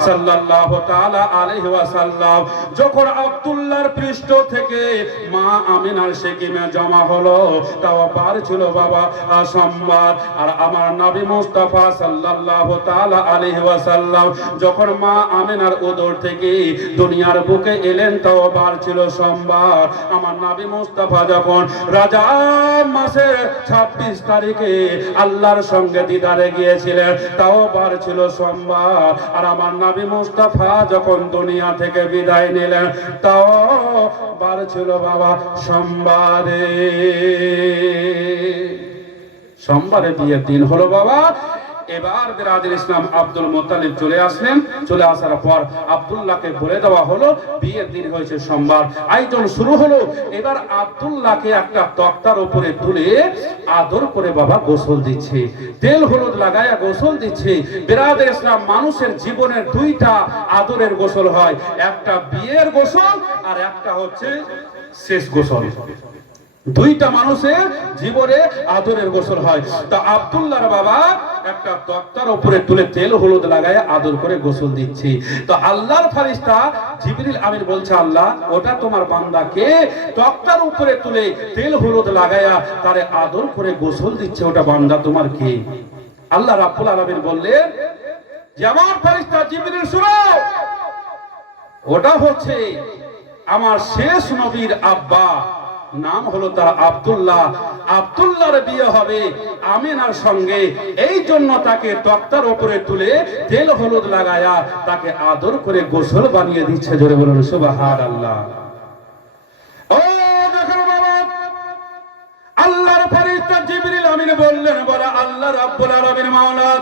সাল্লাল্লাহু তাআলা আলাইহি ওয়াসাল্লাম যখন আব্দুল্লাহর পৃষ্ঠ থেকে মা আমিনার সেকিমে জমা হলো, তাও পার ছিল বাবা সোমবার। আর আমার নবী মুস্তাফা সাল্লাল্লাহু তাআলা আলাইহি ওয়াসাল্লাম যখন মা আমিনার উদর থেকে দুনিয়ার বুকে এলেন, তাও পার ছিল সোমবার। আমার নবী মুস্তাফা যখন রজব মাসের 26 তারিখে আল্লাহর সঙ্গে দিদারে গিয়েছিলেন, তাও পার ছিল সোমবার। আর আমার নবী মুস্তাফা যখন দুনিয়া থেকে বিদায় নিলেন, তাও বার ছিল বাবা সোমবারে। সোমবারে বিয়ের দিন হলো বাবা। এবার বিরাজুল ইসলাম আব্দুল মুত্তালিব চলে আসলেন। চলে আসার পর আব্দুল্লাহকে বলে দেওয়া হলো বিয়ের দিন হয়েছে সোমবার, আয়োজন শুরু হলো। এবার আব্দুল্লাহকে একটা তক্তার উপরে তুলে আদর করে বাবা গোসল দিচ্ছে, তেল হলুদ লাগায়া গোসল দিচ্ছে। বিরাজুল ইসলাম মানুষের জীবনের দুইটা আদরের গোসল হয়, একটা বিয়ের গোসল আর একটা হচ্ছে শেষ গোসল। দুইটা মানুষের জীবনে আদরের গোসল হয়। তো আব্দুল্লাহর বাবা একটা তক্তার উপরে তুলে তেল হলুদ লাগায় আদর করে গোসল দিচ্ছে। তো আল্লাহর ফেরেশতা জিবরিল আমিন বলছে, আল্লাহ ওটা তোমার বান্দাকে তক্তার উপরে তুলে তেল হলুদ লাগায়া তারে আদর করে গোসল দিচ্ছে, ওটা বান্দা তোমার কে? আল্লাহ রাব্বুল আলামিন বললেন যে আমার ফেরেশতা জিবরিল শুনো, ওটা হচ্ছে আমার শেষ নবীর আব্বা, নাম হলো তার আব্দুল্লাহ। আব্দুল্লাহর বিয়ে হবে আমিনার সঙ্গে, এই জন্য তাকে তক্তার উপরে তুলে তেল হলুদ লাগায়া তাকে আদর করে গোসল বানিয়ে দিচ্ছে। জোরে বলুন সুবহানাল্লাহ। ও দেখো বাবা, আল্লাহর ফেরেশতা জিবরিল আমিন বললেন, বলা আল্লাহ রাব্বুল আলামিন মাওলা,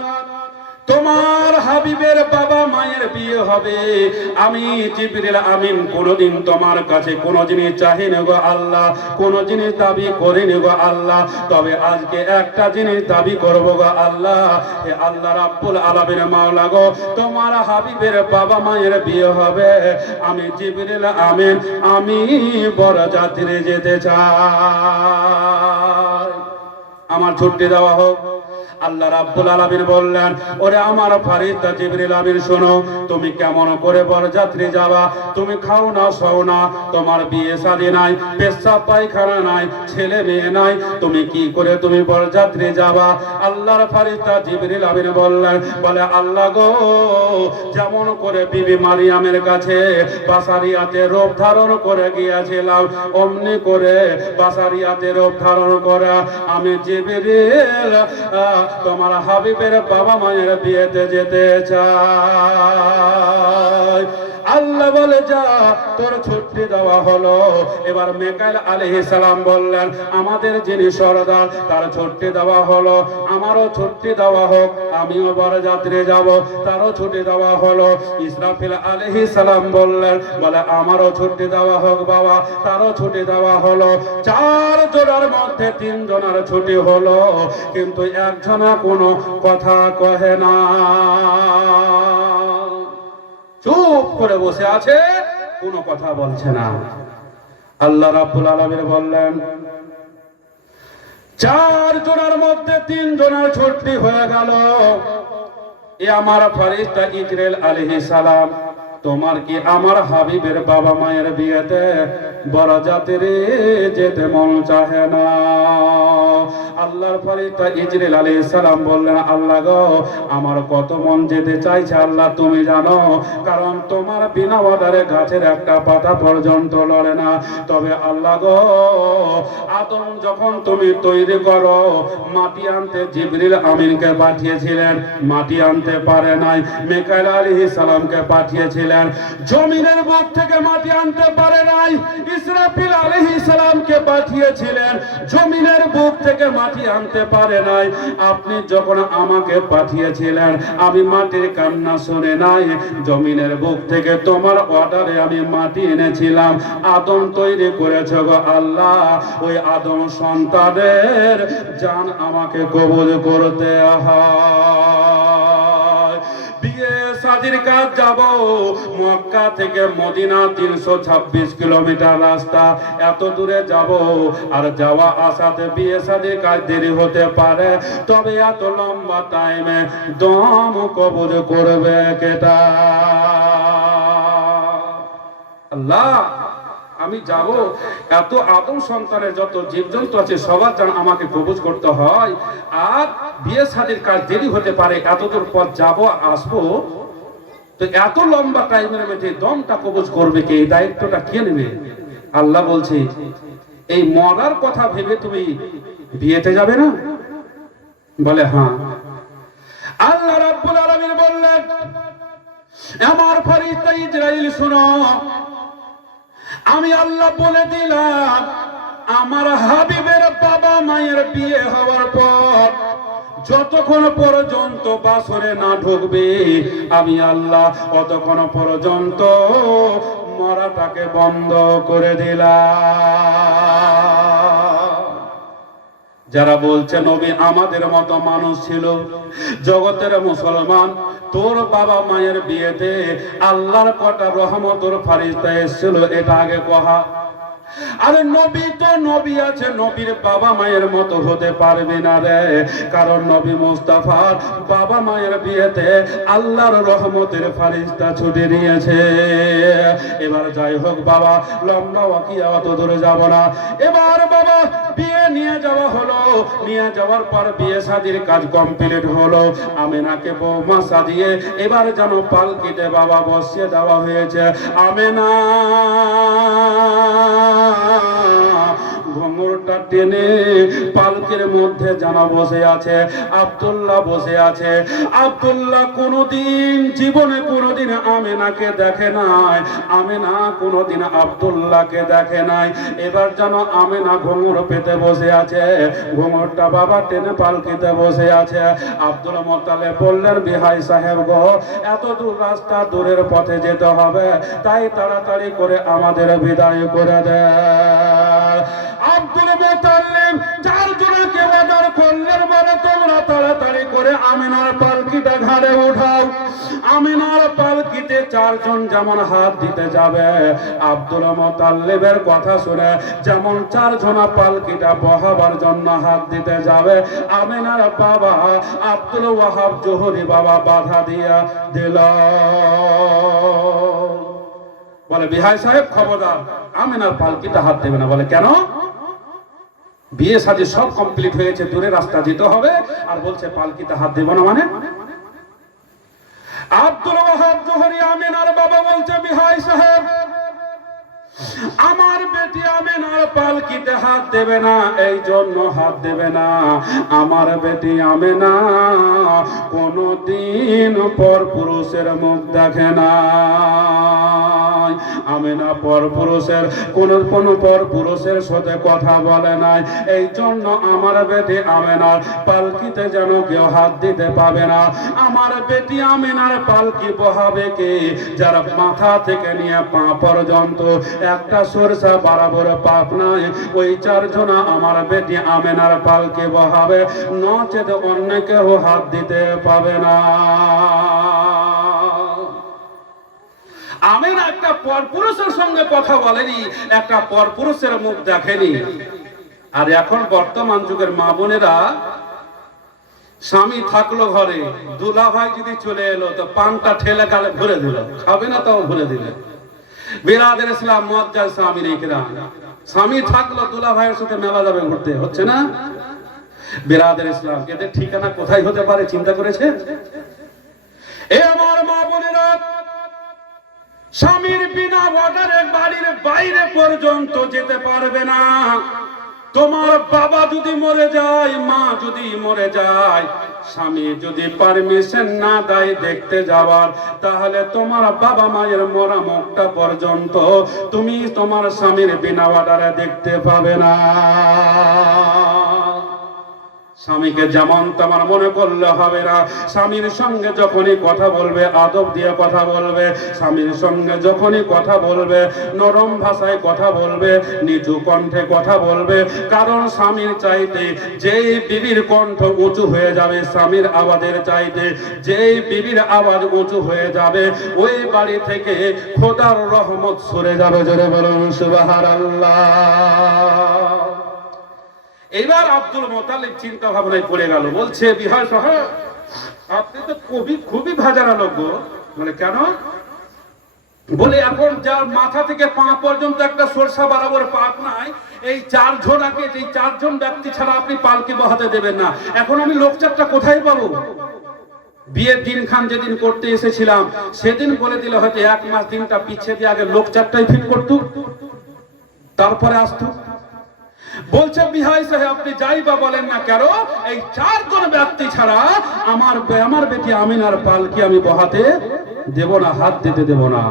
তোমার হাবিবের বাবা মায়ের বিয়ে হবে। আমি জিবরিল আমিন কোনদিন তোমার কাছে কোন জিনিস চাহিনি গো আল্লাহ, কোন জিনিস দাবি করিনি গো আল্লাহ, তবে আজকে একটা জিনিস দাবি করব গো আল্লাহ। হে আল্লাহ রাব্বুল আলামিন মাওলা গো, তোমার হাবিবের বাবা মায়ের বিয়ে হবে, আমি জিবরিল আমিন আমি বরযাত্রী যেতে চাই, আমার ছুটি দেওয়া হোক। আল্লাহ রাব্বুল আলামিন বললেন, ওরে আমার ফেরেশতা জিবরিল আমিন শোনো, তুমি কেমন করে বরযাত্রী যাবা? তুমি খাও না শোও না, তোমার বিয়ে শাদী নাই, পেশাব পায়খানা নাই, ছেলে মেয়ে নাই, তুমি কি করে তুমি বরযাত্রী যাবা? আল্লাহর ফেরেশতা জিবরিল আমিন বললেন, বলে আল্লাহ গো, যেমন করে বিবি মারিয়ামের কাছে বাসারিয়াতে রূপ ধারণ করে গিয়েছিলাম, অমনি করে বাসারিয়াতে রূপ ধারণ করে আমি জিবরিল তোমার হাবিবের বাবা মায়ের বিয়েতে যেতে চাই। আল্লাহ বলে, যা তোর ছুটি দেওয়া হলো। এবার মিকাইল আলাইহিস সালাম বললেন, আমাদের যিনি সরদার তার ছুটি দেওয়া হলো, আমারও ছুটি দেওয়া হোক, আমিও বরযাত্রী যাব, তারও ছুটি দেওয়া হলো। ইসরাফিল আলাইহিস সালাম বললেন, বলে আমারও ছুটি দেওয়া হোক বাবা, তারও ছুটি দেওয়া হলো। 4 জনের মধ্যে 3 জনের ছুটি হলো, কিন্তু একজনা কোনো কথা কহে না, চুপ করে বসে আছে, কোনো কথা বলছে না। আল্লাহ রাব্বুল আলামিন বললেন, 4 জনের মধ্যে 3 জনের ছুটি হয়ে গেল। এ আমার ফেরেশতা ইসরাইল আলাইহিস সালাম, তোমার কি আমার হাবিবের বাবা মায়ের বিয়েতে বরযাত্রী যেতে মন চাহে না? আল্লাহর ফেরেশতা ইসরাইল আলাইহিস সালাম বললেন, আল্লাহ গো, আমার কত মন যেতে চাইছে আল্লাহ তুমি জানো, কারণ তোমার বিনা অর্ডারে গাছের একটা পাতা পর্যন্ত লড়ে না। তবে আল্লাহ গো, আদম যখন তুমি তৈরি করো, মাটি আনতে জিবরিল আমিনকে পাঠিয়েছিলেন, মাটি আনতে পারে নাই, মিকাইল আলাইহিস সালামকে পাঠিয়েছিলেন, জমিনের বুক থেকে মাটি আনতে পারে নাই, ইসরাফিল আলাইহিস সালামকে পাঠিয়েছিলেন, জমিনের বুক থেকে মাটি আনতে পারে নাই। আপনি যখন আমাকে পাঠিয়েছিলেন, আমি মাটির কান্না শুনে নাই, জমিনের বুক থেকে তোমার অর্ডারে আমি মাটি এনেছিলাম, আদম তৈরি করেছে গো আল্লাহ। ওই আদম সন্তানের জান আমাকে কবুল করতে হয়। বিয়ে শাদীর কাজ যাব, মক্কা থেকে মদিনা 326 কিলোমিটার রাস্তা, এত দূরে যাব, আর যাওয়া আসাতে বিয়ে শাদীর কাজ দেরি হতে পারে, তবে এত লম্বা টাইমে দম কবজ করবে কেটা? আল্লাহ, আমি যাব, এত আদম সন্তানের যত জীবজন্তু আছে সবার যেন আমাকে কবজ করতে হয়, আর বিয়ে শাদীর কাজ দেরি হতে পারে, এত দূর পথ যাব আসবো, তো এত লম্বা টাইমের মধ্যে দমটা কবজ করবে কে? এই দায়িত্বটা কে নেবে? আল্লাহ বলছে, এই মরার কথা ভেবে তুমি বিয়েতে যাবে না? বলে হ্যাঁ। আল্লাহ রাব্বুল আলামিন বললেন, আমার ফেরেশতা ইসরাইল শুনো, আমি আল্লাহ বলে দিলাম, আমার হাবিবের বাবা মায়ের বিয়ে হওয়ার পর যতক্ষণ পর্যন্ত বাসরে না ঢুকবে আমি আল্লাহ ততক্ষণ পর্যন্ত মরাটাকে বন্ধ করে দিলাম। যারা বলছে নবী আমাদের মতো মানুষ ছিল, জগতের মুসলমান, তোর বাবা মায়ের বিয়েতে আল্লাহর কটা রহমতের ফেরেশতা এসেছিল, এটা আগে কহা। আরে নবী তো নবী আছে, নবীর বাবা মায়ের মতো হতে পারবে না রে, কারণ নবী মুস্তাফার বাবা মায়ের বিয়েতে আল্লাহর রহমতের ফেরেশতা ছুটে নিয়েছে। এবার যাই হোক বাবা, লম্বা ওয়াকিয়া অত দূরে যাব না। এবার বাবা বিয়ে নিয়ে যাওয়া হলো, নিয়ে যাওয়ার পর বিয়ে শাদীর কাজ কমপ্লিট হলো, আমেনাকে বৌমা সাজিয়ে এবার যেন পালকিতে বাবা বসিয়ে দেওয়া হয়েছে। আমেনা ঘুঙুরটা টেনে পালকের মধ্যে জানা বসে আছে, আব্দুল্লাহ বসে আছে। আব্দুল্লাহ কোনোদিন জীবনে কোনোদিন আমেনাকে দেখে নাই, আমেনা কোনোদিন আব্দুল্লাহকে দেখে নাই। এবার যেন আমেনা ঘুঙুর পেতে বসে আছে, ঘুঙুরটা বাবা টেনে পালকিতে বসে আছে। আব্দুল মোত্তালেব বললেন, বিহাই সাহেব গো, এত দূর রাস্তা, দূরের পথে যেতে হবে, তাই তাড়াতাড়ি করে আমাদের বিদায় করে দেয়। আব্দুল মোত্তালেব চারজনকে অর্ডার করলেন, বলে তোমরা তাড়াতাড়ি করে আমিনার পালকিটা ঘাড়ে উঠাও। আমিনার পালকিতে চারজন যেমন হাত দিতে যাবে, আব্দুল মোত্তালেবের কথা শুনে যেমন চারজনা পালকিটা বহাবার জন্য হাত দিতে যাবে, আমিনার বাবা আব্দুল ওয়াহাব জোহরি বাবা বাধা দিয়া দিল। বলে, বিহাই সাহেব খবরদার, আমিনার পালকিটা হাত দেবে না। বলে, কেন? বিয়ে শাদী সব কমপ্লিট হয়েছে, দূরে রাস্তা যেতে হবে, আর বলছে পালকিতে হাত দেব না মানে? আব্দুল ওয়াহাব জোহরি আমিনার বাবা বলছে, বিহাই সাহেব, আমার বেটি আমেনার পালকিতে হাত দেবে না, এই জন্য হাত দেবে না, আমার বেটি আমেনা কোনদিন পর পুরুষের মুখ দেখে না। আমেনা পর পুরুষের কোন পর পুরুষের সাথে কথা বলে নাই, এই জন্য আমার বেটি আমেনার পালকিতে যেন কেউ হাত দিতে পাবে না। আমার বেটি আমেনার পালকি বহাবে কে? যারা মাথা থেকে নিয়ে পা পর্যন্ত একটা সরষা বরাবর পাপ নাই, ওই চারজনা আমার বেটি আমেনার পালকি বহাবে, নচেত অন্য কেউ হাত দিতে পাবে না। আমেনা একটা পরপুরুষের সঙ্গে কথা বলেনি, একটা পরপুরুষের মুখ দেখেনি। আর এখন বর্তমান যুগের মা বোনেরা, স্বামী থাকলো ঘরে, দুলা ভাই যদি চলে এলো তো পানটা ঠেলে গালে ভরে দিল, খাবে না তাও ভরে দিলে। বিরাদের ইসলাম মুআজ্জাজ স্বামীর ইকরাম, স্বামী থাকলো দুলা ভাইয়ের সাথে মেলা যাবে ঘুরতে, হচ্ছে না? বিরাদের ইসলাম, এদের ঠিকানা কোথায় হতে পারে চিন্তা করেছে? এ আমার মা বোনেরা, স্বামীর বিনা অর্ডারে বাড়ির বাইরে পর্যন্ত যেতে পারবে না। তোমার বাবা যদি মরে যায়, মা যদি মরে যায়, স্বামী যদি পারমিশন না দেয় দেখতে যাওয়ার, তাহলে তোমার বাবা মায়ের মরা মুখটা পর্যন্ত তুমি তোমার স্বামীর বিনা অর্ডারে দেখতে পাবে না। স্বামীকে যেমন তেমন মনে করলে হবে না। স্বামীর সঙ্গে যখনই কথা বলবে আদব দিয়ে কথা বলবে, স্বামীর সঙ্গে যখনই কথা বলবে নরম ভাষায় কথা বলবে, নিচু কণ্ঠে কথা বলবে। কারণ স্বামীর চাইতে যেই বিবির কণ্ঠ উঁচু হয়ে যাবে, স্বামীর আওয়াজের চাইতে যেই বিবির আওয়াজ উঁচু হয়ে যাবে, ওই বাড়ি থেকে খোদার রহমত সরে যাবে। জোরে বলুন সুবহানাল্লাহ। এবার আব্দুল মোতালিব চিন্তা ভাবনায় পড়ে গেল, বলছে বিহার সাহেব আপনি তো খুবই ভাজারা লোক গো। বলে কেন? বলে এখন যার মাথা থেকে পা পর্যন্ত একটা সরষা বরাবর পাক নাই, এই চারজন ব্যক্তি ছাড়া আপনি পালকি বহাতে দেবেন না। এখন আমি লোকচারটা কোথায় পাবো? বিয়ের দিন খান যেদিন করতে এসেছিলাম সেদিন বলে দিলে হয়তো 1 মাস দিনটা পিছিয়ে দিয়ে আগে লোকচারটাই ফিট করতো, তারপরে আসতো। বলছে বিহাই সাহেব আপনি যাই বা বলেন না কেন, এই 4 জন ব্যক্তি ছাড়া আমার বেটি আমিনার পালকি আমি বহাতে দেব না, হাত দিতে দেব না।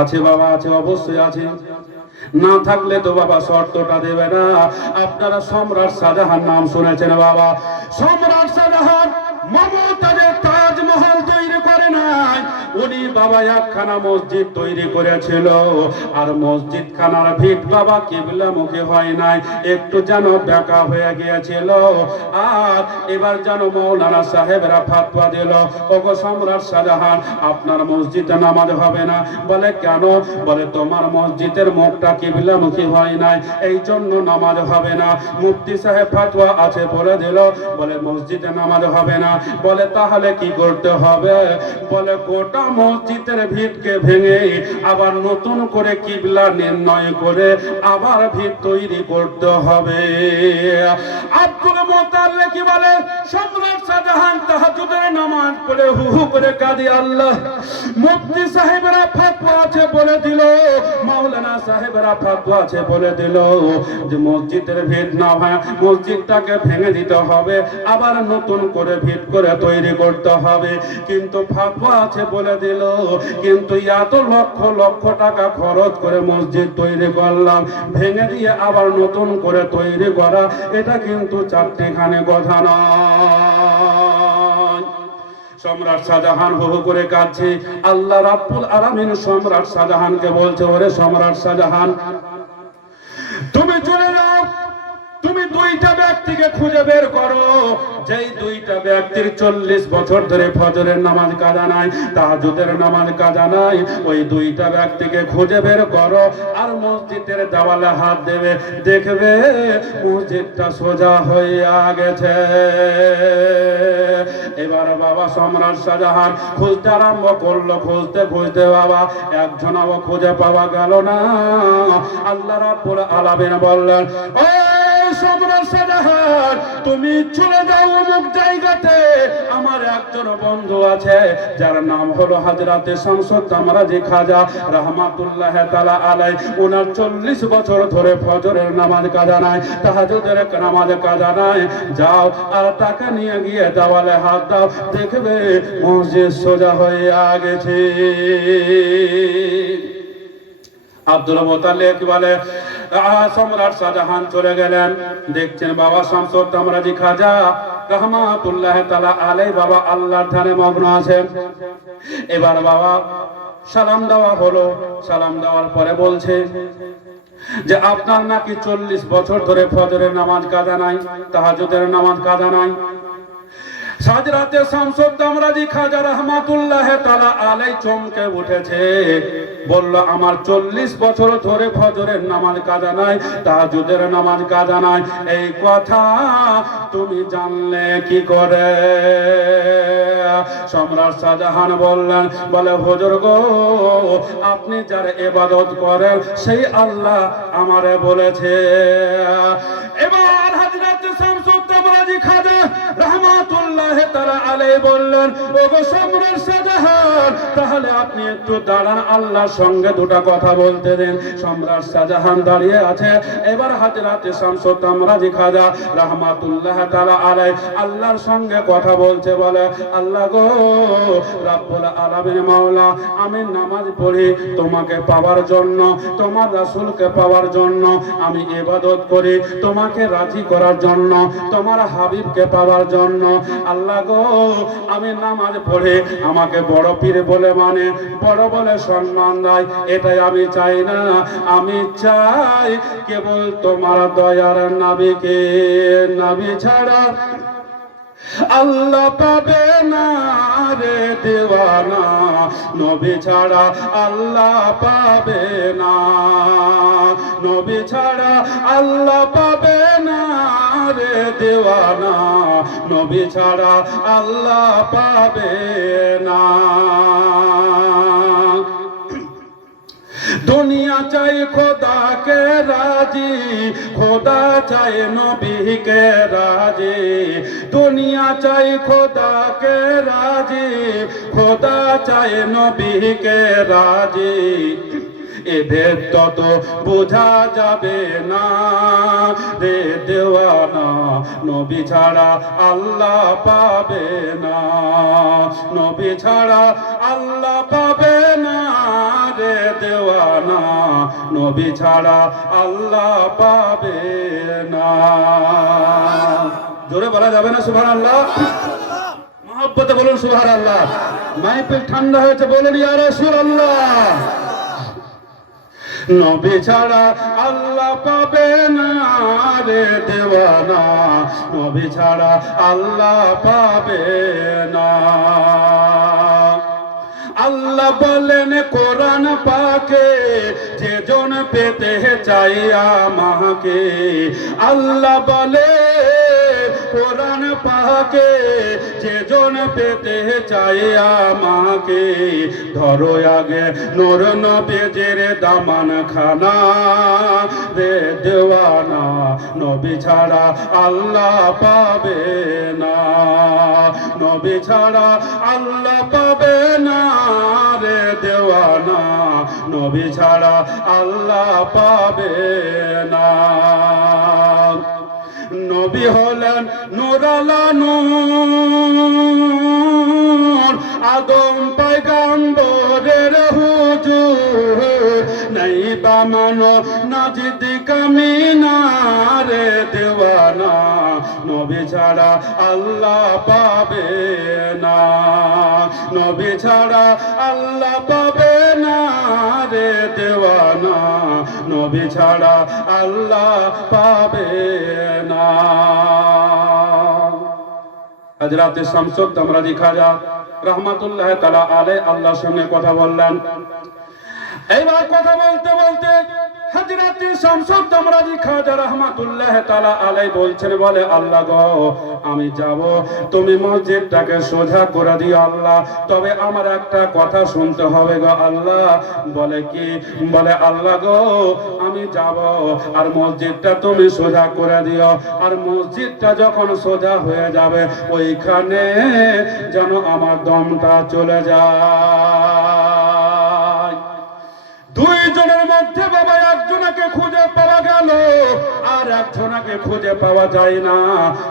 আছে বাবা, আছে, অবশ্যই আছে। না থাকলে তো বাবা শর্তটা দেবে না। আপনারা সম্রাট শাহজাহান নাম শুনেছেন বাবা? সম্রাট শাহজাহান মমতাজের তাজমহল তৈরি করে নাই, উনি বাবা একখানা মসজিদ তৈরি করেছিল। আর মসজিদ খানার ভিত বাবা কিবলামুখী হয় নাই, একটু যেন বেঁকা হয়ে গিয়েছিল। আর এবার যেন মৌলানা সাহেবরা ফাতোয়া দিল, ওগো সম্রাট শাহজাহান আপনার মসজিদে নামাজ হবে না। বলে কেন? বলে তোমার মসজিদের মুখটা কিবলামুখী হয় নাই, এই জন্য নামাজ হবে না। মুফতি সাহেব ফাতোয়া আছে বলে দিল, বলে মসজিদে নামাজ হবে না। বলে তাহলে কি করতে হবে? বলে গোটা মসজিদের ভিতকে ভেঙে আবার নতুন করে কিবলা নির্ণয় করে আবার ভিত তৈরি করতে হবে। আব্দুল মোতালেব কি বলে? সম্রাট শাহজাহান তাহাজ্জুদের নামাজ পড়ে হু হু করে কাঁদে আল্লাহ। মুফতি সাহেবরা ফাতোয়া আছে বলে দিল, মাওলানা সাহেবরা ফাতোয়া আছে বলে দিল যে মসজিদের ভিত না হয় মসজিদটাকে ভেঙে দিতে হবে, আবার নতুন করে ভিত করে তৈরি করতে হবে। কিন্তু ফাতোয়া আছে বলে দিল, কিন্তু এত লক্ষ লক্ষ টাকা খরচ করে মসজিদ তৈরি করলাম, ভেঙে দিয়ে আবার নতুন করে তৈরি করা এটা কিন্তু চারটিখানে কথা নয়। সম্রাট শাহজাহান হু হু করে কাঁদছে। আল্লাহ রাব্বুল আলামিন সম্রাট শাহজাহানকে বলছে, ওরে সম্রাট শাহজাহান তুমি চলে যাও, তুমি 2টা ব্যক্তিকে খুঁজে বের করো, যেই 2টা ব্যক্তির 40 বছর ধরে ফজরের নামাজ কাজা নাই, তাহাজ্জুদের নামাজ কাজা নাই। ওই 2টা ব্যক্তিকে খুঁজে বের করো আর মসজিদের দেওয়ালে হাত দেবে, দেখবে মসজিদটা সোজা হইয়া গেছে। এবার বাবা সম্রাট শাহজাহান খুঁজতে আরম্ভ করলো, খুঁজতে খুঁজতে বাবা একজনও খুঁজে পাওয়া গেল না। আল্লাহ রাব্বুল আলামিন বললেন, ও সম্রাট শাহজাহান তুমি চলে যাও অমুক জায়গাতে, আমার একজন বন্ধু আছে যার নাম হলো হযরতে শামসুদ তামরাজি খাজা রাহমাতুল্লাহ তাআলা আলাই। ওনার 40 বছর ধরে ফজরের নামাজ কাজা নাই, তাহাজ্জুদের নামাজ কাজা নাই। যাও আর তাকে নিয়ে গিয়ে দেওয়ালে হাত দাও, দেখবে মসজিদ সোজা হয়ে গেছে। আব্দুল মোতালেব বলে সম্রাট শাহজাহান চলে গেলেন, দেখছেন বাবা শামসুদ তামরাজি খাজা রাহমাতুল্লাহ তাআলা আলাইহি বাবা আল্লাহর ধ্যানে মগ্ন আছেন। এবার বাবা সালাম দেওয়া হলো, সালাম দেওয়ার পরে বলছে যে আপনার নাকি 40 বছর ধরে ফজরের নামাজ কাজা নাই, তাহাজ্জুদের নামাজ কাজা নাই। হযরতে শামসুদ তামরাজি খাজা রাহমাতুল্লাহ তাআলা আলাইহি চমকে উঠেছে, বলল আমার 40 বছর ধরে ফজরের নামাজ কাজা নাই, তাহাজ্জুদের নামাজ কাজা নাই, এই কথা তুমি জানলে কি করে? সম্রাট শাহজাহান বললেন, বলে হুজুর গো আপনি যার ইবাদত করেন সেই আল্লাহ আমারে বলেছে। এবার হযরত শামসুদ তামরাজি খাজা রাহমাতুল্লাহ তাআলা আলাইহি বললেন, ওগো সম্রাট শাহজাহান, তাহলে আপনি একটু দাঁড়ান, আল্লাহর সঙ্গে দুটো কথা বলতে দেন। সম্রাট শাহজাহান দাঁড়িয়ে আছে। এবার হযরতে শামসুত তামরাজি খাজা রাহমাতুল্লাহ তাআলা আলাইহি আল্লাহর সঙ্গে কথা বলছে, বলে আল্লাহ গো রব্বুল আলামিন মাওলা, আমি নামাজ পড়ি তোমাকে পাওয়ার জন্য, তোমার রাসূলকে পাওয়ার জন্য, আমি ইবাদত করি তোমাকে রাজি করার জন্য, তোমার হাবিবকে পাওয়ার জন্য। আল্লাহ গো আমি নামাজ পড়ে আমাকে বড় পীর বলে মানে, বড় বলে সম্মান দেয়, এটাই আমি চাই না। আমি চাই কেবল তোমার দয়ার নবীকে, নবী ছাড়া আল্লাহ পাবে না রে দেওয়ানা, নবী ছাড়া আল্লাহ পাবে না, নবী ছাড়া আল্লাহ পাবে না রে দেওয়ানা, নবী ছাড়া আল্লাহ পাবে না। दुनिया चाहे खुदा के राजी, खुदा चाहे नबी के राजी, दुनिया चाहे खुदा के राजी, खुदा चाहे नबी के राजी। এদের তত বোঝা যাবে না রে দেওয়ানা, নবী ছাড়া আল্লাহ পাবে না, নবী ছাড়া আল্লাহ পাবে না রে দেওয়ানা, নবী ছাড়া আল্লাহ পাবে না। জোরে বলা যাবে না সুবহানাল্লাহ? মহব্বতে বলুন সুবহানাল্লাহ। মাহফিল ঠান্ডা হয়েছে, বলুন ইয়া রাসূলুল্লাহ। নবী ছাড়া আল্লাহ পাবে না রে দেওয়ানা, নবী ছাড়া আল্লাহ পাবে না। আল্লাহ বলেন কোরআন পাকে, যে জন পেতে চাই আমাকে, আল্লাহ বলে কোরআন পাকে, যে জন পেতে চাই আমাকে, ধরো আগে নূর নবীর দামান খানা রে দেওয়ানা, নবী ছাড়া আল্লাহ পাবে না, নবী ছাড়া আল্লাহ পাবে না রে দেওয়ানা, নবী ছাড়া আল্লাহ পাবে না। নবী হলেন নূরালা নূর, আদম পয়গম্বরের হুজুর, নাই বামানো নাজিদ কামিনা রে দেওয়ানা, নবী ছাড়া আল্লাহ পাবে না, নবী ছাড়া আল্লাহ পাবে না রে দেওয়ানা, নবী ছাড়া আল্লাহ পাবে না। হযরতে শামসুত তামরাজি খাজা রাহমাতুল্লাহ তাআলা আলাইহি আল্লাহর সঙ্গে কথা বললেন। এইবার কথা বলতে বলতে হযরতে শামসুত তামরাজি খাজা রাহমাতুল্লাহ তাআলা আলাইহি বলছেন, বলে আল্লাহ গো আমি যাব, তুমি মসজিদটাকে সোজা করে দিও আল্লাহ, তবে আমার একটা কথা শুনতে হবে গো আল্লাহ। বলে কি? বলে আল্লাহ গো আমি যাব, আর মসজিদটা তুমি সোজা করে দিও, আর মসজিদটা যখন সোজা হয়ে যাবে ওইখানে যেন আমার দমটা চলে যায়। দুইজনের মধ্যে বাবা একজনকে খুঁজে পাওয়া গেল, আর একজনকে খুঁজে পাওয়া যায় না।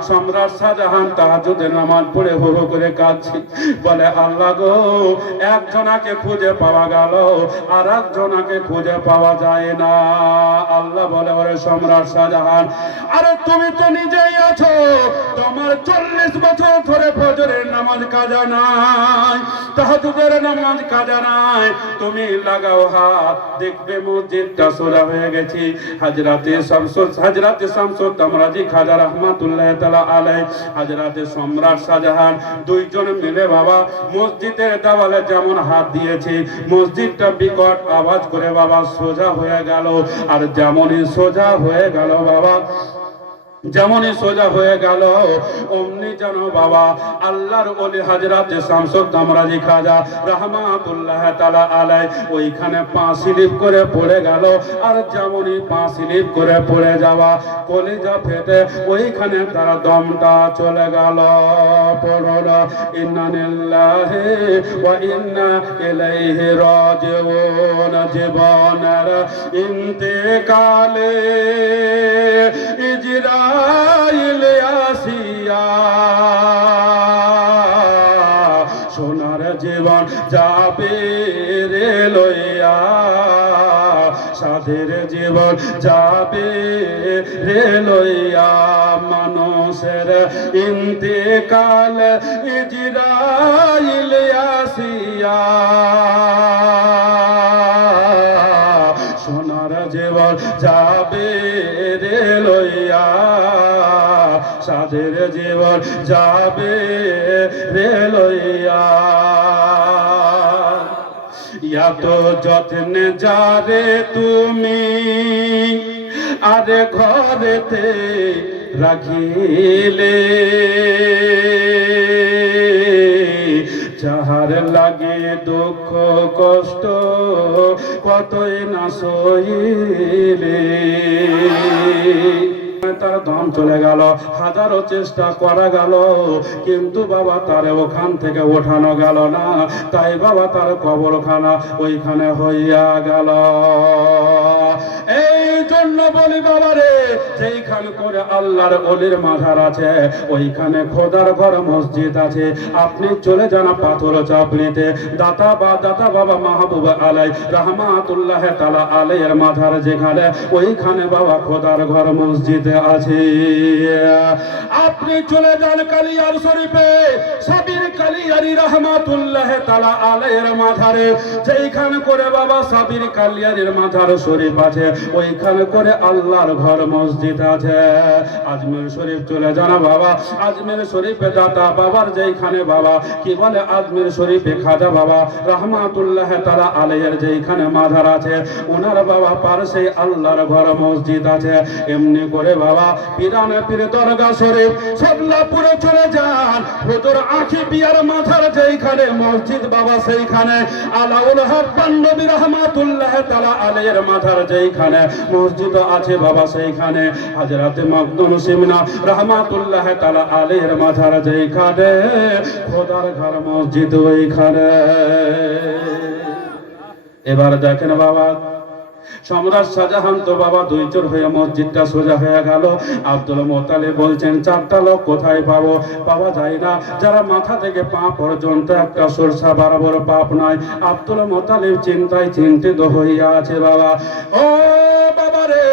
সম্রাট শাহজাহান তাহাজ্জুদের নামাজ পড়ে হো হো করে কাঁদছে, বলে আল্লাহ গো একজনকে খুঁজে পাওয়া গেল, আর একজনকে খুঁজে পাওয়া যায় না। আল্লাহ বলে, ওরে সম্রাট শাহজাহান, আরে তুমি তো নিজেই আছো, তোমার 40 বছর ধরে ফজরের নামাজ কাজা নাই, তাহাজ্জুদের নামাজ কাজা নাই, তুমি লাগাও হাত, দেখবে মসজিদটা সোজা হয়ে গেছে। হযরতে শামসুত তামরাজি খাজা রাহমাতুল্লাহ তাআলা আলাইহি, হযরতে সম্রাট শাহজাহান দুইজন মিলে বাবা মসজিদের দেওয়ালে যেমন হাত দিয়েছে, মসজিদটা বিকট আওয়াজ করে বাবা সোজা হয়ে গেল। আর যেমনই সোজা হয়ে গেল বাবা যেমনই সোজা হয়ে গেল অমনি যেন বাবা আল্লাহর ওলি হযরত শামসুদ্দৌলা রাজি খাজা রাহমাতুল্লাহ তাআলা আলাই ওইখানে পা স্লিপ করে পড়ে গেল। আর যেমনই পা স্লিপ করে পড়ে যাওয়া কলিজা ফেটে ওইখানে তার দমটা চলে গেল। পড়ল ইন্না লিল্লাহি ওয়া ইন্না ইলাইহি রাজিউন। জীবনের ইন্তেকালে ইজরাইল আসিয়া সোনার জীবন যাবে রে লইয়া, সাধের জীবন যাবে রে লইয়া। মানুষের ইন্তেকাল ইজরাইল আসিয়া সোনার জীবন যাবে রে লইয়া, সাধের জীবন যাবে রে লইয়া। এত যত্নে যারে তুমি আরে ঘরেতে রাখিলে, যাহার লাগে দুঃখ কষ্ট কতই না সইলে। তার দম চলে গেল, হাজারো চেষ্টা করা গেল, কিন্তু বাবা তার ওখান থেকে ওঠানো গেল না। তাই বাবা তার কবরখানা ওইখানে হইয়া গেল। এই জন্য বলি বাবা রে, যেইখানে করে আল্লাহর ওলির মাজার আছে ওইখানে খোদার ঘর মসজিদ আছে। আপনি চলে যান পাথর চাপড়িতে, দাতা বাবা মাহবুব আলাই রাহমাতুল্লাহ তাআলা আলাইহির মাজার যেখানে, ওইখানে বাবা খোদার ঘর মসজিদ আছে। আপনি চলে যান কালিয়ার শরীফে, সাবির কালিয়ারি রাহমাতুল্লাহ তাআলা আলাইহির মাজারে, যেইখানে করে বাবা সাবির কালিয়ারির মাজার শরীফ আছে ওইখানে করে আল্লাহর ঘর মসজিদ আছে। আজমির শরীফ চলে যান বাবা, আজমির শরীফে দাতা বাবার যেইখানে বাবা কি বলে আজমির শরীফে খাজা বাবা রাহমাতুল্লাহ তাআলা আলাইহির যেইখানে মাজার আছে ওনার বাবা পাশে আল্লাহর ঘর মসজিদ আছে। এমনি করে বাবা পিরানে পীর দরগা শরীফ সবলাপুরে চলে যান, হুজুর আখি বিয়ার মাজার যেইখানে মসজিদ বাবা সেইখানে আলাউল হক পান্নবী রাহমাতুল্লাহ তাআলা আলাইহির মাজার যেইখানে মসজিদ আছে বাবা সেইখানে হযরতে মাকদুম সিমনা রাহমাতুল্লাহ তাআলা আলাইহির মাজার যেইখানে খোদার ঘর মসজিদ ওইখানে। এবার দেখেন বাবা সম্রাট শাহজাহান তো বাবা দুই চোর হয়ে মসজিদটা সোজা হয়ে গেল। আব্দুল মোতালেব বলছেন চারটা লোক কোথায় পাবো? পাওয়া যায় না যারা মাথা থেকে পা পর্যন্ত একটা সরষা বরাবর পাপ নাই। আব্দুল মোতালেব চিন্তায় চিন্তিত হইয়া আছে বাবা। ও বাবা রে,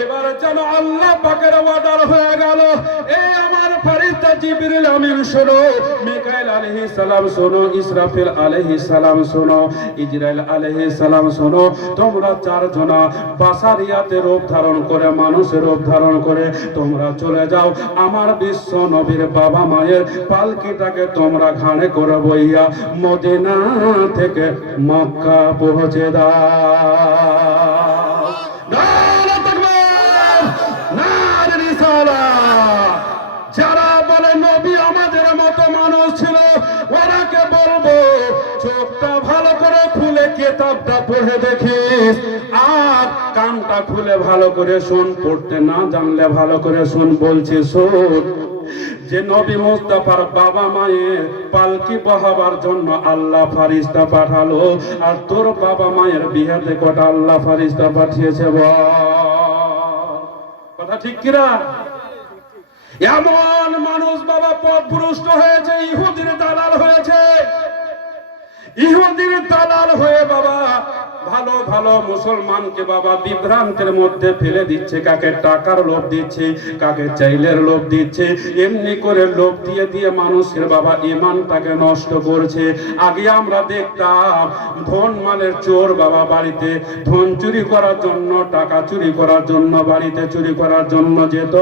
এবার যেন আল্লাহ পাকের অর্ডার হয়ে গেল। এই আমার ফেরেশতা জিবরিল আমিন শোনো, মিকাইল আলাইহিস সালাম শোনো, ইসরাফিল আলাইহিস সালাম শোনো, ইজরাইল আলাইহিস সালাম শোনো, তোমরা চারজনা বাসারিয়াতে রূপ ধারণ করে মানুষের রূপ ধারণ করে তোমরা চলে যাও আমার বিশ্ব নবীর বাবা মায়ের পালকিটাকে তোমরা ঘাড়ে করে বইয়া মদিনা থেকে মক্কা পৌঁছে দাও। যারা বলে নবী আমাদের মতো মানুষ ছিল ওরাকে বলবো চোখটা ভালো করে খুলে কিতাবটা পড়ে দেখিস, আর কানটা খুলে ভালো করে শুন, পড়তে না জানলে ভালো করে শুন। বলছি শোন, যে নবী মুস্তাফার বাবা মায়ের পালকি বহাবার জন্য আল্লাহ ফারিস্তা পাঠালো, আর তোর বাবা মায়ের বিয়েতে কটা আল্লাহ ফারিস্তা পাঠিয়েছে বল? কথা ঠিক কিনা? এমন মানুষ বাবা পথভ্রষ্ট হয়েছে, ইহুদির দালাল হয়েছে, ইহুদির দালাল হয়ে বাবা ভালো ভালো মুসলমানকে বাবা বিভ্রান্তের মধ্যে ফেলে দিচ্ছে। কাকে টাকার লোভ দিচ্ছে, কাকে চাইলের লোভ দিচ্ছে, এমনি করে লোভ দিয়ে দিয়ে মানুষের বাবা ঈমানটাকে নষ্ট করছে। আগে আমরা দেখতাম ধন মালের চোর বাবা বাড়িতে ধন চুরি করার জন্য, টাকা চুরি করার জন্য, বাড়িতে চুরি করার জন্য যেত।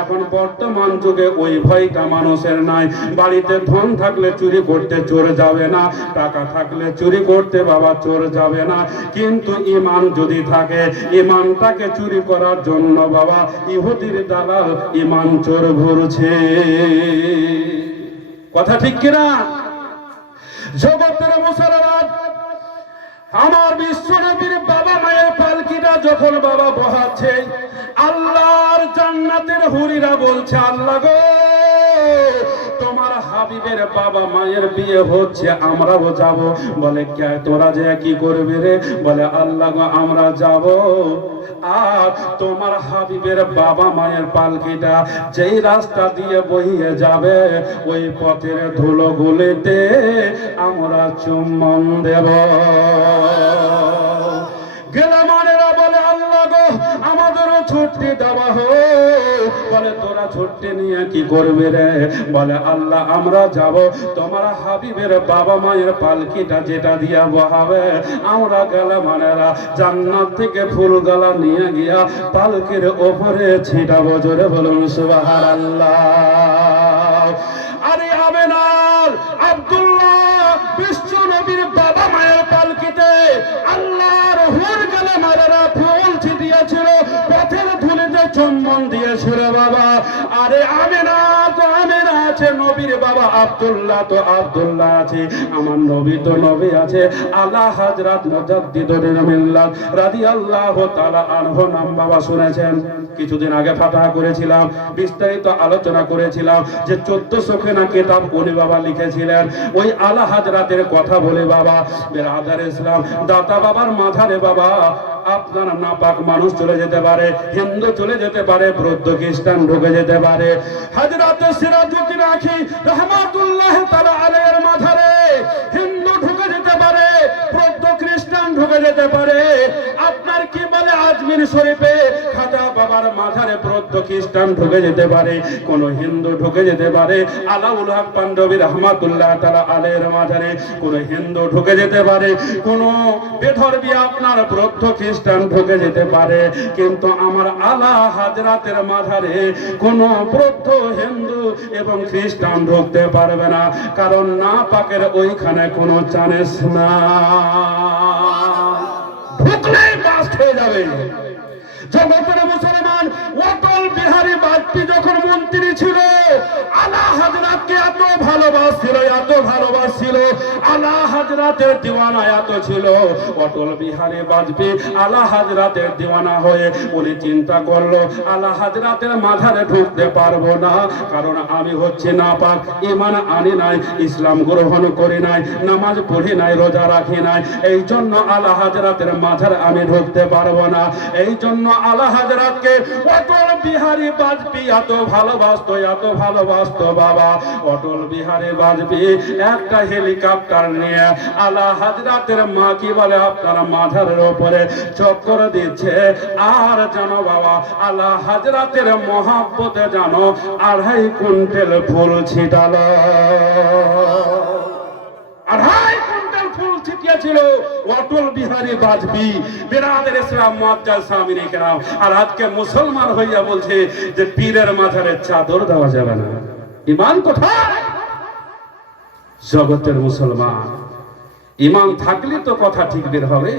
এখন বর্তমান যুগে ওই ভয়টা মানুষের নাই। বাড়িতে ধন থাকলে চুরি করতে চোর যাবে না, টাকা থাকলে চুরি করতে বাবা চোর যাবে না। কিন্তু কিন্তু ঈমান যদি থাকে, ঈমানটাকে চুরি করার জন্য বাবা ইহুদির দালাল ঈমান চোর ঘুরছে। কথা ঠিক কিনা? জগতের মুসলমান, আমার বিশ্ব নবীর বাবা মায়ের পালকিটা যখন বাবা বহাচ্ছে, আল্লাহর জান্নাতের হুরিরা বলছে, আল্লাহ গো তোমার হাবিবের বাবা মায়ের বিয়ে হচ্ছে, আমরাও যাব। বলে কে তোরা যে কি করবে রে? বলে আল্লাহ গো আমরা যাব, আর তোমার হাবিবের বাবা মায়ের পালকিটা যেই রাস্তা দিয়ে বহিয়ে যাবে ওই পথের ধুলোগুলিতে আমরা চুম্বন দেব। গেলামানেরা বলে আল্লাহ গো আমাদেরও ছুটি দেওয়া হোক। বলে তোরা ছুটি নিয়ে কি করবে রে? বলে আল্লাহ আমরা যাব, তোমার হাবিবের বাবা মায়ের পালকিটা যেটা দিয়া বহাবে আমরা গেলামানেরা জান্নাত থেকে ফুল গালা নিয়ে গিয়া পালকির ওপরে ছিটাবো। জোরে বলুন সুবহানাল্লাহ। আরে আমেনার আব্দুল্লাহ বিশ্ব নবীর বাবা মায়ের পালকিতে আল্লাহর হুর গেলামানেরা ফুল ছিটিয়েছিল, পথের ধুলিতে চুম্বন দিয়েছিল বাবা। আরে আমেনা তো আমেনা আছে, নবীর বাবা আব্দুল্লাহ তো আব্দুল্লাহ আছে, আমার নবী তো নবী আছে। আলা হযরত মুজাদ্দিদুল মিল্লাত রাদিয়াল্লাহু তাআলা আনহু নাম বাবা শুনেছেন? কিছুদিন আগে ফাতাহা করেছিলাম, বিস্তারিত আলোচনা করেছিলাম যে 1400 খানা কিতাব উনি বাবা লিখেছিলেন। ওই আলা হযরতের কথা বলে বাবা বেরাদার ইসলাম, দাতা বাবার মাথারে বাবা আপনার নাপাক মানুষ চলে যেতে পারে, হিন্দু চলে যেতে পারে, বৌদ্ধ খ্রিস্টান ঢুকে যেতে পারে। হযরত সিরাজউদ্দিন আখি রাহমাতুল্লাহ তাআলা আলাইহির মাথারে হিন্দু ঢুকে যেতে পারে, বৌদ্ধ খ্রিস্টান ঢুকে যেতে পারে। আপনার কি বলে আজমির শরীফে খাজা বাবার মাথারে বৌদ্ধ খ্রিস্টান ঢুকে যেতে পারে, কোন হিন্দু ঢুকে যেতে পারে। আলাউল হক পাঞ্জাবী রাহমাতুল্লাহ তাআলা আলাইহির মাথারে কোন হিন্দু ঢুকে যেতে পারে, কোন বেধর্মী আপনার বৌদ্ধ খ্রিস্টান ঢুকে যেতে পারে। কিন্তু আমার আলা হযরতের মাথারে কোন বৌদ্ধ হিন্দু এবং খ্রিস্টান ঢুকতে পারবে না, কারণ না পাকের ওইখানে কোন চান্স না, ঢুকলেই বাস্ট হয়ে যাবে। জগতের মুসলমান, অটল বিহারী বাজপেয়ী যখন মন্ত্রী ছিল আলা হযরতকে এত ভালোবাসছিল, এত ভালোবাসছিল, আলা হযরতের দিওয়ানা এত ছিল। অটল বিহারী বাজপেয়ী আলা হযরতের দিওয়ানা হয়ে উনি চিন্তা করলো আলা হযরতের মাথারে ঢুকতে পারবো না, কারণ আমি হচ্ছে নাপাক, ঈমান আনি নাই, ইসলাম গ্রহণ করি নাই, নামাজ পড়ি নাই, রোজা রাখি নাই, এই জন্য আলা হযরতের মাথারে আমি ঢুকতে পারবো না। এই জন্য আলা হযরতকে অটল বিহারী বাজপেয়ী এত ভালোবাসতো, এত ভালোবাসতো বাবা। অটল বিহারী বাজপেয়ী একটা হেলিকপ্টার নিয়ে আলা হযরতের মা কি বলে আপনার মাথার উপরে চক্কর দিচ্ছে, আর জানো বাবা আলা হযরতের মহব্বতে জানো 2.5 কুইন্টাল ফুল ছিটালো, 2.5 কুইন্টাল ফুল ছিটিয়েছিল অটল বিহারী বাজপেয়ী। বেরাদের ইসলাম মুআজ্জাজ সামিনে কেরাম, আর আজকে মুসলমান হইয়া বলছে যে পীরের মাথারে চাদর দেওয়া যাবে না। ঈমান কোথায়? জগতের মুসলমান, ঈমান থাকলে তো কথা ঠিক বের হবে।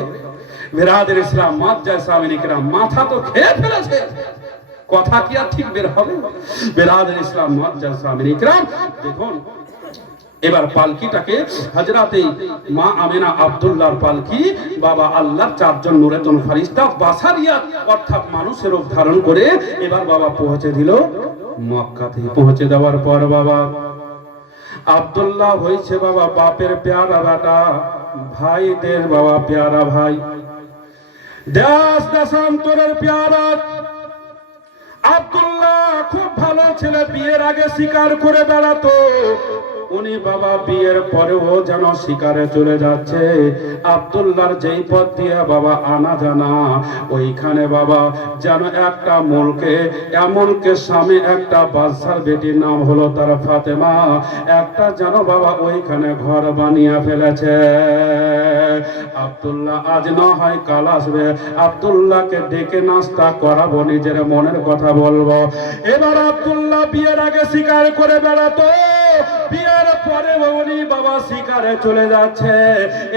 বেরাদের ইসলাম মুআজ্জাজ সামিনে কেরাম মাথা তো খেয়ে ফেলেছে, কথা কি আর ঠিক বের হবে? বেরাদের ইসলাম মুআজ্জাজ সামিনে কেরাম দেখুন, এবার পালকিটাকে হযরতে মা আমেনা আব্দুল্লাহর পালকি বাবা আল্লাহর 4 জন নূরাতুন ফেরেশতা বাসারিয়াত অর্থাৎ মানুষের রূপ ধারণ করে এবার বাবা পৌঁছে দিল মক্কাতে। পৌঁছে দেওয়ার পর বাবা আব্দুল্লাহ হইছে বাবা বাপের প্যারা বেটা, ভাইদের বাবা প্যারা ভাই, দেশ দেশান্তরের প্যারা। আব্দুল্লাহ খুব ভালো ছেলে, বিয়ের আগে শিকার করে বেড়াতো, উনি বাবা বিয়ের পরেও যেন শিকারে চলে যাচ্ছে। আব্দুল্লাহর যেই পথ দিয়ে বাবা আনা জানা, ওইখানে বাবা যেন একটা মুলকে স্বামী একটা বাদশার বেটির নাম হলো তার ফাতেমা, একটা যেন বাবা ওইখানে ঘর বানিয়ে ফেলেছে। আব্দুল্লাহ আজ না হয় কাল আসবে, আব্দুল্লাহকে ডেকে নাস্তা করাবো, নিজের মনের কথা বলবো। এবার আব্দুল্লাহ বিয়ের আগে শিকার করে বেড়াতো, বিয়ের পরে উনি বাবা শিকারে চলে যাচ্ছে।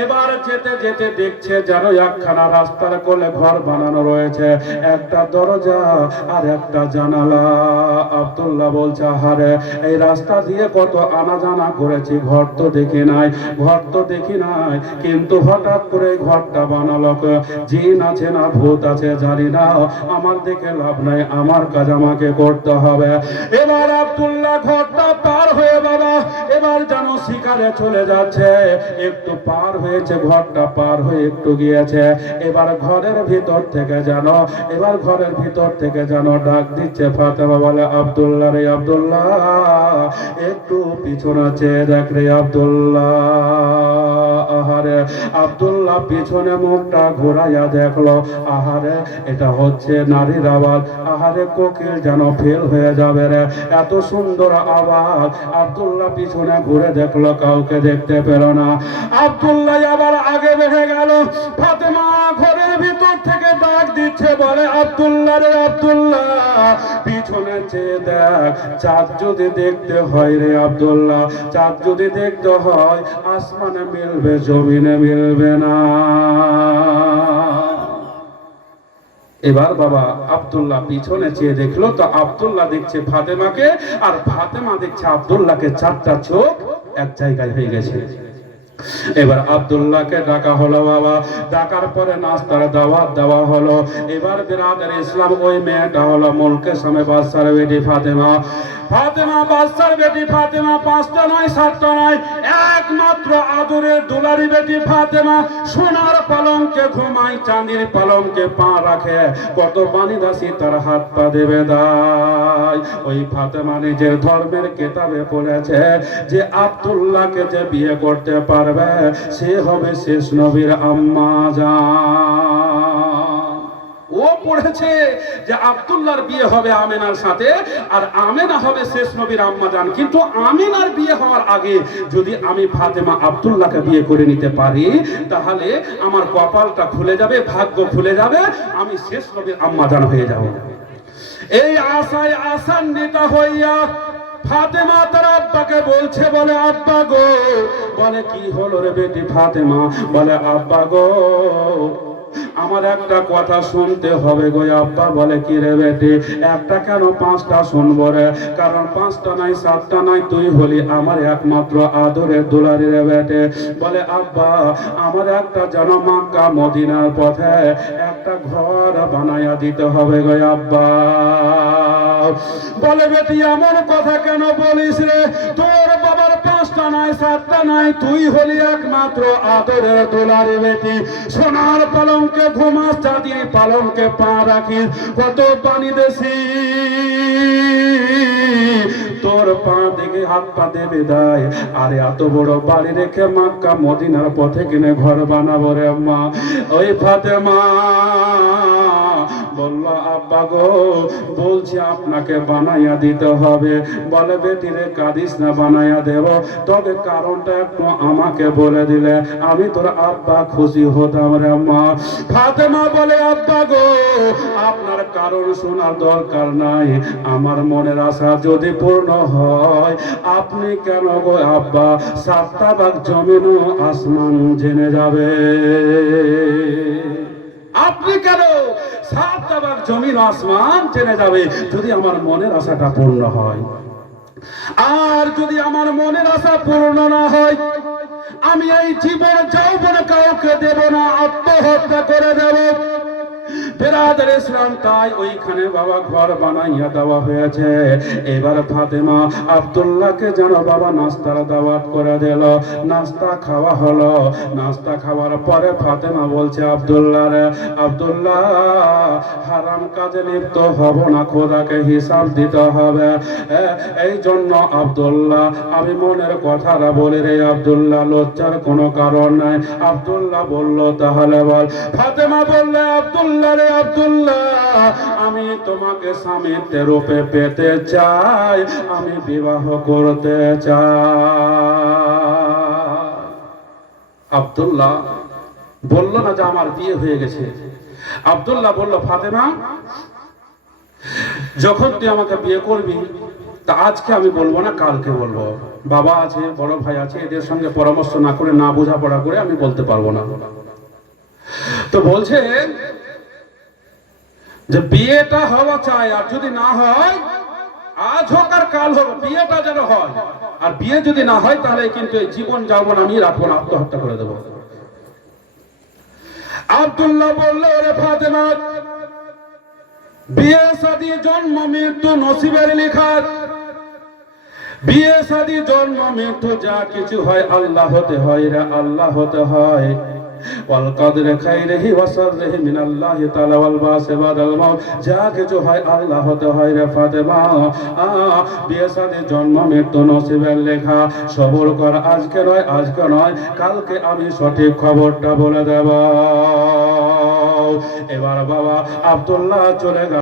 এবার যেতে যেতে দেখছে যেন একখানা রাস্তার কোলে ঘর বানানো রয়েছে, একটা দরজা আর একটা জানালা। আব্দুল্লাহ বলছে, আহারে এই রাস্তা দিয়ে কত আনা জানা করেছি, ঘর তো দেখি নাই, ঘর তো দেখি নাই, কিন্তু হঠাৎ করে ঘরটা বানালো জিন আছে না ভূত আছে জানি না, আমার দেখে লাভ নাই, আমার কাজ আমাকে করতে হবে। এবার আব্দুল্লাহ ঘরটা পার হয়ে বাবা এবার যেন শিকারে চলে যাচ্ছে, একটু পার হয়েছে, ঘরটা পার হয়ে একটু গিয়েছে, এবার ঘরের ভিতর থেকে যেন ডাক দিচ্ছে ফাতেমা, বলে আব্দুল্লাহ রে আব্দুল্লাহ, একটু পিছনে চেয়ে দেখ রে আব্দুল্লাহ। আহারে আব্দুল্লাহ পিছনে মুখটা ঘোরাইয়া দেখলো, আহারে এটা হচ্ছে নারীর আওয়াজ। আহারে কোকিল যেন ফেল হয়ে যাবে রে, এত সুন্দর আওয়াজ। আব্দুল্লাহ পিছনে ঘুরে দেখলো, কাউকে দেখতে পেল না। আব্দুল্লাহ আবার আগে বেড়ে গেল। ফাতেমা ঘরের ভিতর থেকে ডাক দিচ্ছে, বলে আব্দুল্লাহ রে আব্দুল্লাহ, পিছনে চেয়ে দেখ, চাঁদ যদি দেখতে হয় রে আব্দুল্লাহ, চাঁদ যদি দেখতে হয় আসমানে মিলবে, জমিনে মিলবে না। এবার বাবা আব্দুল্লাহ পিছনে চেয়ে দেখলো, তো আব্দুল্লাহ দেখছে ফাতেমাকে, আর ফাতেমা দেখছে আব্দুল্লাহকে, চারটা চোখ এক জায়গায় হয়ে গেছে। এবার আব্দুল্লাহকে ডাকা হলো বাবা, ডাকার পরে নাস্তার দাওয়াত দেওয়া হলো। এবার বিরাদর ইসলাম ওই মেয়েটা হলো মুলকে সামে বাদশার বেটি ফাতেমা। ফাতেমা বাদশার বেটি ফাতেমা, পাঁচটা নয় সাতটা নয়, একমাত্র আদরের দুলারি বেটি ফাতেমা। সোনার পালঙ্কে ঘুমায়, চাঁদির পালঙ্কে পা রাখে, কত বাণী দাসী তার হাত পা দেবে দায়। ওই ফাতেমা নিজের ধর্মের কেতাবে পড়েছে যে আব্দুল্লাহকে যে বিয়ে করতে পারবে সে হবে শেষ নবীর আম্মা জান। ও পড়েছে যে আব্দুল্লাহর বিয়ে হবে আমেনার সাথে, আর আমেনা হবে শেষ নবীর আম্মা জান। কিন্তু আমেনার বিয়ে হওয়ার আগে যদি আমি ফাতেমা আব্দুল্লাহকে বিয়ে করে নিতে পারি, তাহলে আমার কপালটা খুলে যাবে, ভাগ্য খুলে যাবে, আমি শেষ নবীর আম্মা জান হয়ে যাব। এই আশায় আশান্বিত হইয়া ফাতেমা তার আব্বাকে বলছে, বলে আব্বা গো, বলে কি হলো রে বেটি ফাতেমা, বলে আব্বা গো আমার একটা কথা শুনতে হবে গো আব্বা। বলে কি রে বেটি, একটা কেন পাঁচটা শুনবো রে, কারণ পাঁচটা নাই সাতটা নাই, তুই হলি আমার একমাত্র আদরের দুলারি রে বেটে। বলে আব্বা আমার একটা যেন মক্কা মদিনার পথে একটা ঘর বানাইয়া দিতে হবে গো আব্বা। বলে বেটি এমন কথা কেন বলিস রে, তোর বাবার পাঁচটা নাই সাতটা নাই, তুই হলি একমাত্র আদরের দুলারি বেটি। সোনার পালঙ্কে ঘুমাস, চাঁদির পালঙ্কে পা রাখিস, কত পানি দেশি তোর পা দিকে হাত পা দেবে দায়। আরে এত বড় বাড়ি রেখে মক্কা মদিনার পথে কিনে ঘর বানাবো রে আম্মা। ওই ফাতেমা বলল আব্বা গো বলছি আপনাকে বানাইয়া দিতে হবে। বলে বেটি রে কাঁদিস না, বানাইয়া দেব, তবে কারণটা একটু আমাকে বলে দিলে আমি তোর আব্বা খুশি হতাম রে আম্মা। ফাতেমা বলে আব্বা গো আপনার কারণ শোনার দরকার নাই, আমার মনের আশা যদি পূর্ণ হয়, আপনি কেন গো আব্বা 7টা ভাগ জমিন ও আসমান জেনে যাবে। আপনি কেন 7টা ভাগ জমিন আসমান জেনে যাবে যদি আমার মনের আশাটা পূর্ণ হয়। আর যদি আমার মনের আশা পূর্ণ না হয়, আমি এই জীবন যৌবন কাউকে দেব না, আত্মহত্যা করে দেব। বেরাদার ইসলাম তাই ওইখানে বাবা ঘর বানাইয়া দেওয়া হয়েছে। এবার ফাতেমা আব্দুল্লাহকে যেন বাবা নাস্তার দাওয়াত করে দিল, নাস্তা খাওয়া হলো। নাস্তা খাওয়ার পরে ফাতেমা বলছে আব্দুল্লাহ রে আব্দুল্লাহ হারাম কাজে লিপ্ত হব না, খোদাকে হিসাব দিতে হবে। এই জন্য আব্দুল্লাহ আমি মনের কথাটা বলি রে আব্দুল্লাহ, লজ্জার কোনো কারণ নাই। আব্দুল্লাহ বলল তাহলে বল। ফাতেমা বললে আব্দুল্লাহ রে আব্দুল্লাহ আমি তোমাকে স্বামীতে রূপে পেতে চাই, আমি বিবাহ করতে চাই। আব্দুল্লাহ বলল না যে আমার বিয়ে হয়ে গেছে। আব্দুল্লাহ বলল ফাতেমা যখন তুই আমাকে বিয়ে করবি তা আজকে আমি বলবো না, কালকে বলবো। বাবা আছে, বড় ভাই আছে, এদের সঙ্গে পরামর্শ না করে, না বোঝাপড়া করে আমি বলতে পারবো না। তো বলছে যে বিয়েটা হওয়া চাই, আর যদি না হয় আজ হোক আর কাল হোক বিয়েটা যেন হয়। আর বিয়ে যদি না হয় তাহলে কিন্তু এই জীবন যৌবন আমি রাখবো না, আত্মহত্যা করে দেবো। আব্দুল্লাহ বলল, ওরে ফাতেমা, বিয়ে শাদী জন্ম মৃত্যু নসিবের লেখা। বিয়ে শাদী জন্ম মৃত্যু যা কিছু হয় আল্লাহ হতে হয় রে, আল্লাহ হতে হয়। ওয়াল কদরে খাইরিহি ওয়া শাররিহি মিনাল্লাহি তাআলা ওয়াল বাসি বাদাল মাউত, যা কিছু হয় আল্লাহ হতে হয় রে ফাতেমা। বিয়ে শাদী জন্ম মৃত্যু নসিবের লেখা। সবর কর, আজকে নয়, আজকে নয়, কালকে আমি সঠিক খবরটা বলে দেব। এবার বাবা আব্দুল্লাহ চলে গেল।